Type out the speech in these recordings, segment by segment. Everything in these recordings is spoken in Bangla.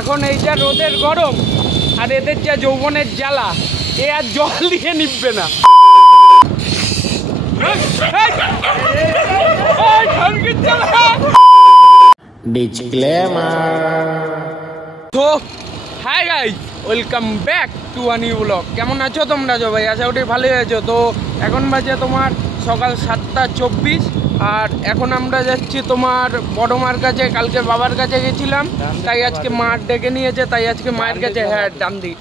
এখন এই যা রোদের গরম আর এদের যা যৌবনের জ্বালা, এ আর জল দিয়ে নিববে না। তো hi guys, welcome back to a new blog. কেমন আছো তোমরা সবাই? আশা করি ভালোই আছো। তো এখন বাজে তোমার সকাল 7:24 আর এখন আমরা যাচ্ছি তোমার বড় মার কাছে। কালকে বাবার কাছে গেছিলাম, তাই আজকে মা ডেকে নিয়েছে, তাই আজকে মায়ের কাছে। হ্যাঁ, ডান দিক,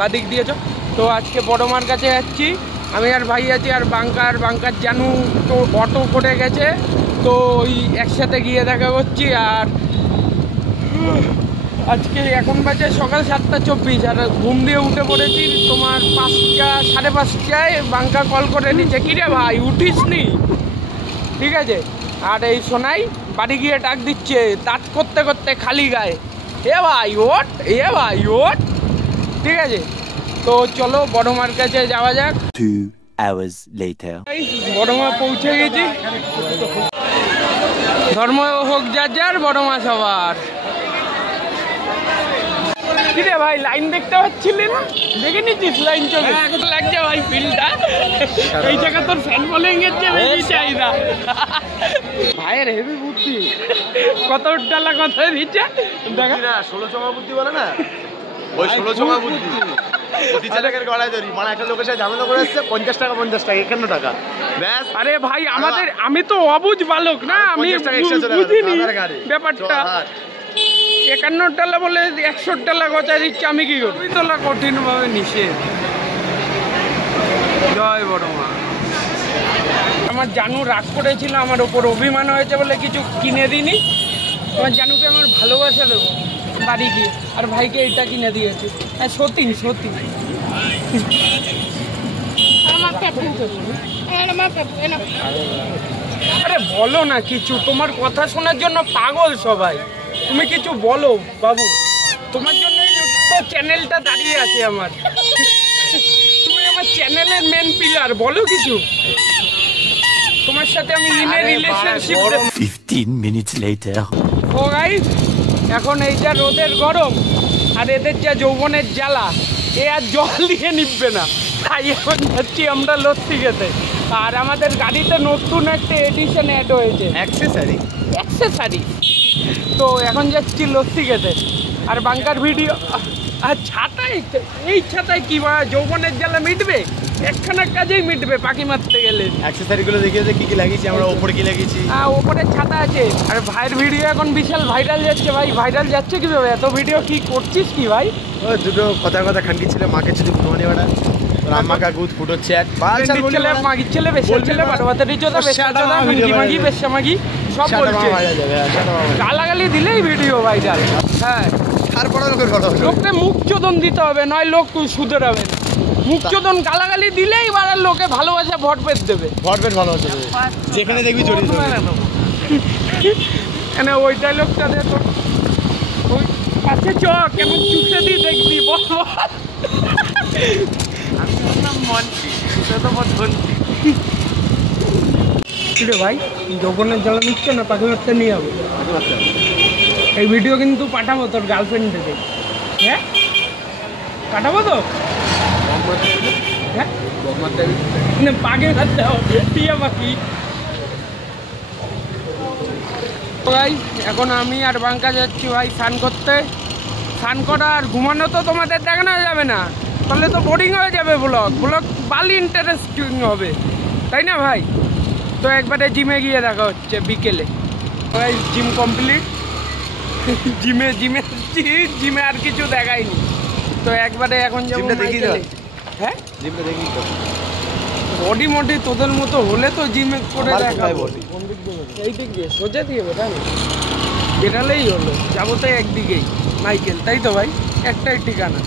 বাদিক দিয়েছ। তো আজকে বড় মার কাছে যাচ্ছি, আমি আর ভাই আছি, আর বাঙ্কার জানু তো অটো করে গেছে, তো ওই একসাথে গিয়ে দেখা করছি। আর আজকে এখন বাজে সকাল 7:24 আর ঘুম দিয়ে উঠে পড়েছি তোমার 5:30 বাঙ্কা কল করে নিচ্ছে, কিরে ভাই উঠিস নি? ঠিক আছে। আর এই সোনাই বাড়ি গিয়ে ডাক দিচ্ছে দাঁত করতে করতে খালি গায়ে, এ ভাই ওঠ, ঠিক আছে। তো চলো বড় মার কাছে যাওয়া যাক। 2 hours later বড় মা পৌঁছে গেছি। ধর্ম হোক যার যার, বড় মা সবার। কিরে ভাই লাইন দেখতে পাচ্ছিলি না? দেখে নিচ্ছিস লাইন চলে? এখন লাগছে ভাই ফিল্ডটা, এই জায়গা তোর ফ্যান ফলোইং এর চেয়ে বেশি চাহিদা। ভাইয়ের হেভি বুদ্ধি, কত ডালা কত দিচ্ছে দেখা না। 16 চমা বুদ্ধি বলে না, ওই 16 চমা বুদ্ধি। প্রতিচালকের গলায় ধরি, মানে একটা লোকের সাথে ঝামেলা করে এসছে, 50 টাকা 51 টাকা ব্যাস। আরে ভাই আমাদের, আমি তো অবুঝ বালক না, আমি বুঝিনি ব্যাপারটা। 51 টাকা বলে 100 টাকা গচা দিচ্ছে, আমি কি করবো? তোলা কঠিন ভাবে নিষেধ। জয় বড় মা। আমার জানু রাগ করেছিল আমার ওপর, অভিমান হয়েছে বলে কিছু কিনে দিইনি। আমার জানুকে আমার ভালোবাসা দেবো বাড়ি গিয়ে, আর ভাইকে এটা কিনে দিয়েছে। হ্যাঁ সত্যি। আরে বলো না কিছু, তোমার কথা শোনার জন্য পাগল সবাই। তুমি কিছু বলো বাবু, তোমার জন্যই তো চ্যানেলটা দাঁড়িয়ে আছে আমার। তুমি আমার চ্যানেলের মেন পিলার, বলো কিছু। তোমার সাথে আমি ইনের রিলেশনশিপ। 15 minutes later ও গাইস, এখন এই যা রোদের গরম আর এদের যা যৌবনের জ্বালা, এ আর জল দিয়ে নিববে না, তাই এখন যাচ্ছি আমরা লস্যি খেতে। আর আমাদের গাড়িতে নতুন একটা এডিশন অ্যাড হয়েছে, অ্যাক্সেসরি। তো এখন যাচ্ছি লস্যি খেতে। আর বাঙ্কার ভিডিও। আর ছাতায়, এই ছাতায় কি যৌবনের জ্বালা মিটবে? একখানা কাজেই মিটবে পাখি মারতে গেলে। অ্যাকসেসরিগুলো দেখিয়েছে কি কি লাগিয়েছি আমরা, ওপরে কি লাগিয়েছি। হ্যাঁ, ওপরে ছাতা আছে। আর ভাইয়ের ভিডিও এখন বিশাল ভাইরাল যাচ্ছে। ভাই ভাইরাল যাচ্ছে কিভাবে? এত ভিডিও কি করছিস কি ভাই? ওই দুটো কথা খানকি ছিল, মাকে শুধু ঘুমানি বেড়া, রাম্মাকা গুদ ফুটোচ্ছে এক ছেলে, মাগির ছেলে, বেশাল ছেলে, বাটবাতারি চোদা, বেশাচোদা, মিঙ্কি মাগি, বেশ্যা মাগি সব বলছে। গালাগালি দিলেই ভিডিও ভাইরাল। হ্যাঁ, তারপরে লোককে মুখ চোদন দিতে হবে, নয় লোক শুধরাবে না। মুখ চোদন গালাগালি দিলেই বাড়ার লোকে ভালোবাসা ভরপেট দেবে, ভালোবাসা দেবে। যেখানে দেখবি জড়িয়ে এনে ওই ডায়লগটা দে তো, ওই পাশে চ, কেমন চুষে দিই দেখবি, বল। কিরে ভাই, যৌবনের জ্বালা নিচ্ছে না, পাখি মারতে নিয়ে যাবো। এই ভিডিও কিন্তু পাঠাবো তোর গার্লফ্রেন্ডকে। হ্যাঁ পাঠাবো তো। হ্যাঁ পাখি মারতে হবে, টিয়া পাখি। ভাই এখন আমি আর বাঙ্কা যাচ্ছি ভাই স্নান করতে। স্নান করা আর ঘুমানো তো তোমাদের দেখানো যাবে না, তাহলে তো বোরিং হয়ে যাবে। ব্লগ বালি ইন্টারেস্টিং হবে, তাই না ভাই? তো একবারে জিমে গিয়ে দেখা হচ্ছে বিকেলে। ভাই জিম কমপ্লিট, জিমে আর কিছু দেখাইনি। তো একবারে এখন যাবো বিকেলে। হ্যাঁ জিমটা দেখি তো, বডি মডি তোদের মতো হলে তো জিমে করে দেখাবো। এই দিক দিয়ে সোজা দিয়ে বেরালেই হলো, যাবো তো একদিকেই মাইকেল, তাই তো ভাই? একটাই ঠিকানা।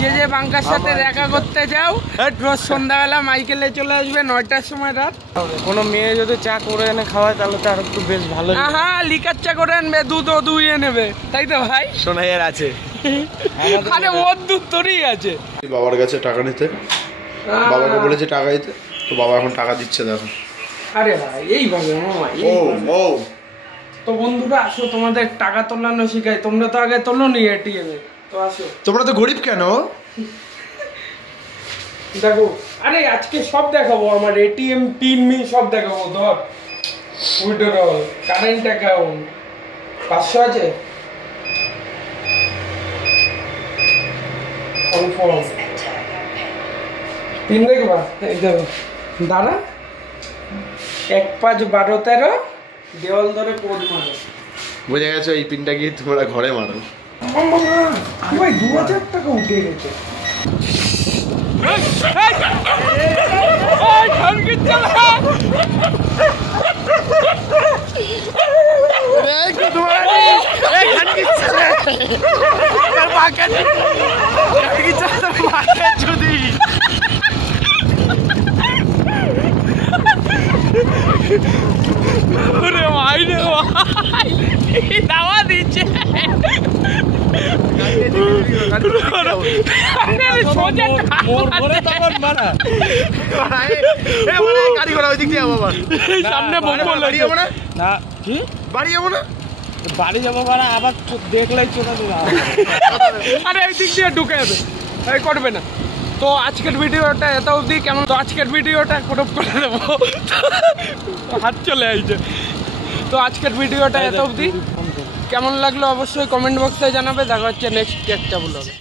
যে বাঙ্কার সাথে দেখা করতে যাও রোজ সন্ধ্যাবেলা মাইকেলে চলে আসবে 9টার সময় রাত। কোনো মেয়ে যদি চা করে এনে খাওয়ায় তাহলে তো আর একটু বেশ ভালো। হ্যাঁ, লিকার চা করে আনবে, দুধও দুইয়ে নেবে, তাই তো ভাই? সোনাইয়ার আছে, আরে ওর দুধ তোরই আছে। বাবার কাছে টাকা নিতে, বাবাকে বলেছে টাকা দিতে, তো বাবা এখন টাকা দিচ্ছে। দেখো আরে ভাই এইভাবে তো বন্ধুরা আসো তোমাদের টাকা তোলানো শিখাই, তোমরা তো আগে তোলো নি এটিএম এ, তো আসো। তোমরা তো গরিব কেন? দেখো আরে আজকে সব দেখাবো, আমার এটিএম পিন মিন সব দেখাবো। ধর উইথড্রল, কারেন্ট অ্যাকাউন্ট 500 আছে, কনফার্ম পিন দেখবা, এই দেখো দাঁড়া 1 5 12 13 দেওয়াল ধরে কোড মারো। বুঝে গেছো, এই পিনটা গিয়ে তোমরা ঘরে মারো। ভাই 2000 টাকা উঠে গেছে। দাওয়া দিচ্ছে বাড়ি যাবো মানে আবার দেখলেই চোখে আরে এই দিক দিয়ে ঢুকে যাবে, এই করবে না। তো আজকের ভিডিওটা এত অবধি, কেমন তো আজকের ভিডিওটা ক্রপ করে দেবো, হাত চলে আসছে। তো আজকের ভিডিওটা এত অবধি, কেমন লাগলো অবশ্যই কমেন্ট বক্সে জানাবে। দেখা হচ্ছে নেক্সট একটা ব্লগে।